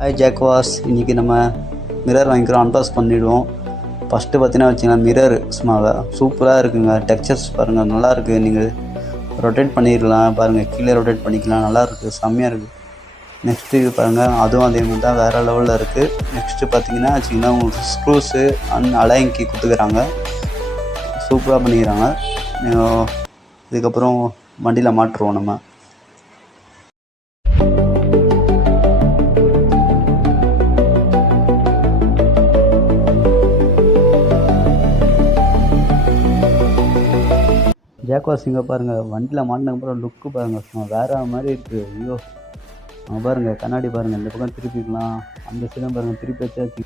Hi ஜாக்வாஸ், இன்றைக்கி நம்ம mirror வாங்கிக்கிறோம், அன்பாக்ஸ் பண்ணிவிடுவோம். ஃபஸ்ட்டு பார்த்தீங்கன்னா வச்சிங்கன்னா மிரர் சும்மா சூப்பராக இருக்குங்க. டெக்ஸ்சர்ஸ் பாருங்கள், நல்லாயிருக்கு. நீங்கள் ரொட்டேட் பண்ணிடலாம் பாருங்கள், கீழே ரொட்டேட் பண்ணிக்கலாம், நல்லாயிருக்கு, செம்மையாக இருக்குது. நெக்ஸ்ட்டு இது பாருங்கள், அதுவும் அதே மாதிரி தான், வேறு லெவலில் இருக்குது. நெக்ஸ்ட்டு பார்த்தீங்கன்னா வச்சிங்கன்னா உங்களுக்கு ஸ்க்ரூஸு அலைன் கீ கொடுத்துக்கிறாங்க, சூப்பராக பண்ணிக்கிறாங்க. இதுக்கப்புறம் வண்டியில் மாட்டுருவோம் நம்ம. ஜாக்வாஸ் இங்கே பாருங்கள், வண்டியில் மாட்டினதுக்கப்புறம் லுக்கு பாருங்கள், சும்மா வேறு மாதிரி இருக்குது. ஐயோ, பாருங்கள் கண்ணாடி பாருங்கள், இந்த பக்கம் திருப்பிக்கலாம், அந்த சைடும் பாருங்கள் திருப்பி வச்சாச்சு.